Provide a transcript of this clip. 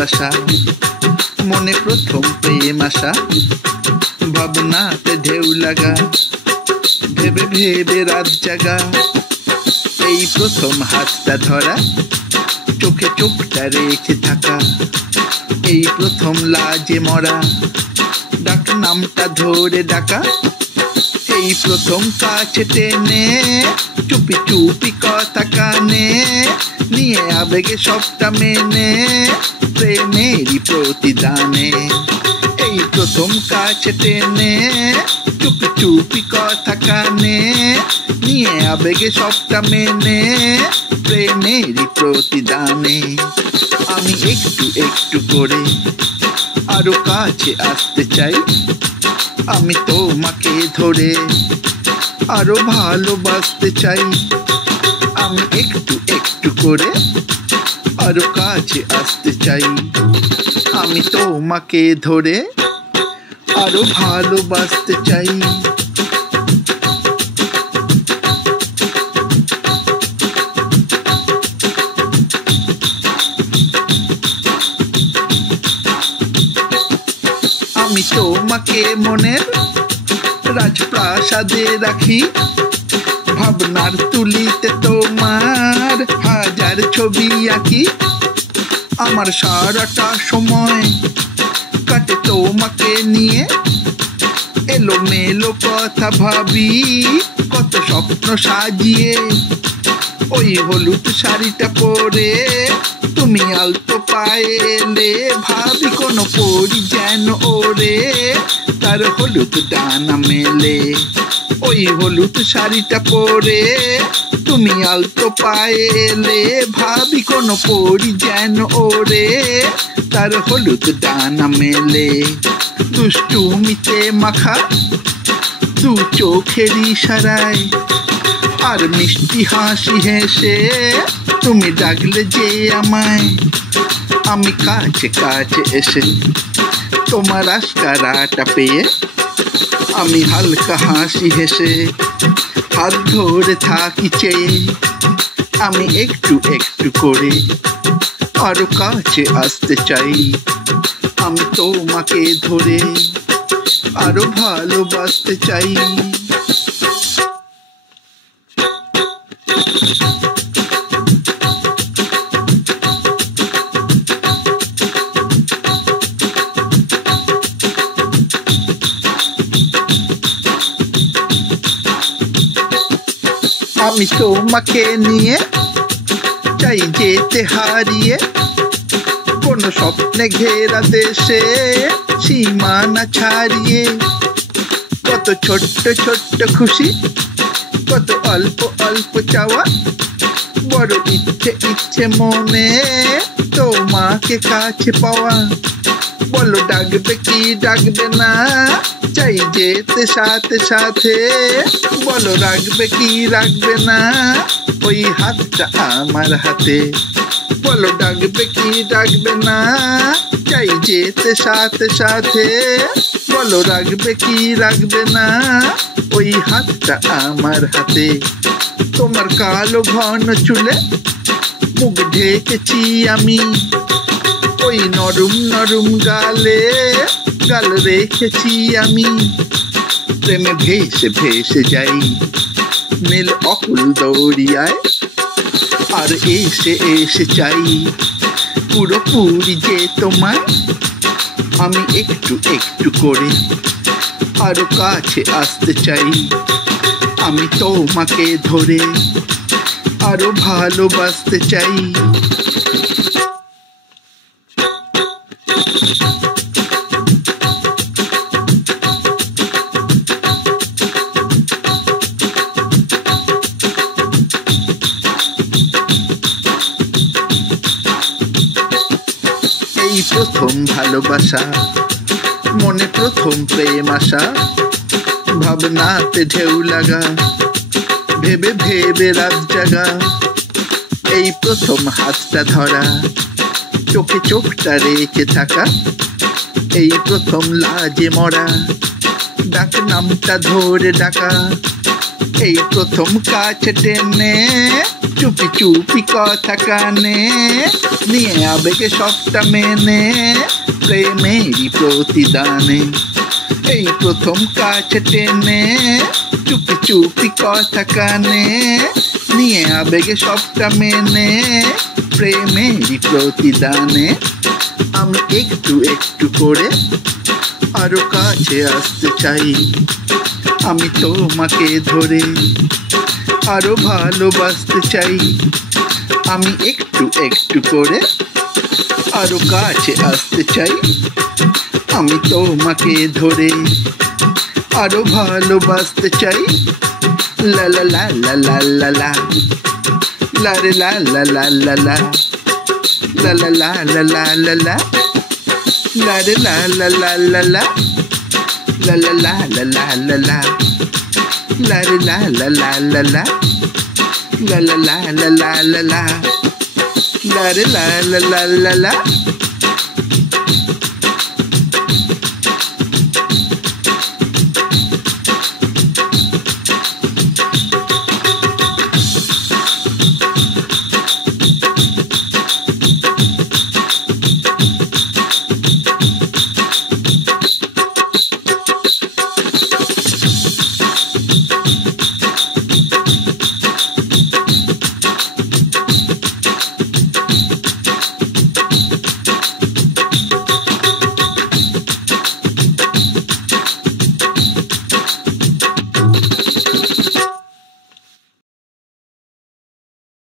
ভালোবাসা মনে প্রথম প্রেম আসা ভাবনাতে ঢেউ লাগা ভেবে ভেবে রাত জাগা এই প্রথম হাতটা ধরা চোখে চোখটা রেখে থাকা এই প্রথম লাজে মরা ডাক নামটা ধরে ডাকা এই প্রথম কাছে টেনে চুপি চুপি কথা কানে নিয়ে আবেগে সবটা মেনে প্রেমেরই প্রতিদানে এই প্রথম কাছে টেনে চুপি চুপি কথা কানে নিয়ে আবেগে সবটা মেনে প্রেমেরই প্রতিদানে আমি একটু একটু করে আরো কাছে আসতে চাই আমি তোমাকে ধরে আরো ভালোবাসতে চাই আমি একটু একটু করে আরো কাছে আসতে চাই আমি তোমাকে ধরে আরো ভালোবাসতে চাই আমি তোমাকে মনের রাজপ্রাসাদে রাখি ভাবনার তুলিতে তোমার হাজার ছবি আঁকি আমার সারাটা সময় কাটে তোমাকে নিয়ে এলোমেলো কথা ভাবি কত স্বপ্ন সাজিয়ে ওই হলুদ শাড়িটা পরে তুমি আলতো পায়ে এলে ভাবি কোনো পরি যেন ওরে তার হলুদ ডানা মেলে ওই হলুদ শাড়িটা পরে তুমি আলতো পায়ে এলে ভাবি কোনো পরি যেন ওরে তার হলুদ ডানা মেলে দুষ্টুমিতে মাখা দু চোখের ইশারায় আর মিষ্টি হাসি হেসে তুমি ডাকলে যে আমায় আমি কাছে কাছে এসে তোমার আশকারাটা পেয়ে আমি হালকা হাসি হেসে হাত ধরে থাকি চেয়ে আমি একটু একটু করে আরো কাছে আসতে চাই আমি তোমাকে ধরে আরো ভালোবাসতে চাই আমি তোমাকে নিয়ে চাই যেতে হারিয়ে কোন স্বপ্নে ঘেরা দেশে সীমানা ছাড়িয়ে কত ছোট্ট ছোট্ট খুশি কত অল্প অল্প চাওয়া বড় ইচ্ছে ইচ্ছে মনে তোমাকে কাছে পাওয়া বলো ডাকবে কি ডাকবে না চাই যেতে সাথে সাথে বলো রাখবে কি রাখবে না ওই হাতটা আমার হাতে বলো ডাকবে কি ডাকবে না চাই যেতে সাথে সাথে বলো রাখবে কি রাখবে না ওই হাতটা আমার হাতে তোমার কালো ঘন চুলে মুখ ঢেকেছি আমি ওই নরম নরম গালে গাল রেখেছি আমি প্রেমে ভেসে ভেসে যাই নীল অকুল দরিয়ায় আর এসে এসে চাই পুরোপুরি যে তোমায় আমি একটু একটু করে আরো কাছে আসতে চাই আমি তোমাকে ধরে আরো ভালোবাসতে চাই এই প্রথম ভালোবাসা মনে প্রথম প্রেম আসা ভাবনাতে ঢেউ লাগা ভেবে ভেবে রাত জাগা এই প্রথম হাতটা ধরা চোখে চোখটা রেখে থাকা এই প্রথম লাজে মরা ডাক নামটা ধরে ডাকা, এই প্রথম কাছে টেনে চুপি চুপি কথা কানে, নিয়ে আবেগে সবটা মেনে প্রেমেরই প্রতিদানে। এই প্রথম কাছে টেনে চুপি চুপি কথা কানে, নিয়ে আবেগে সবটা মেনে প্রেমেরই প্রতিদানে। আমি একটু একটু করে আরো কাছে আসতে চাই, আমি তোমাকে ধরে আরো ভালোবাসতে চাই। আমি একটু একটু করে আরো কাছে আসতে চাই, আমি তোমাকে ধরে আরো ভালোবাসতে চাই। লা লা লা লা লা লা লা লা রে লা লা লা লা লা লা লা লা লা লা লা লা লা রে লা লা লা লা লা লা লা লা লা লা লা লা লা রে লা লা লা লা লা লা লা লা লা লা লা লা রে লা লা লা লা লা।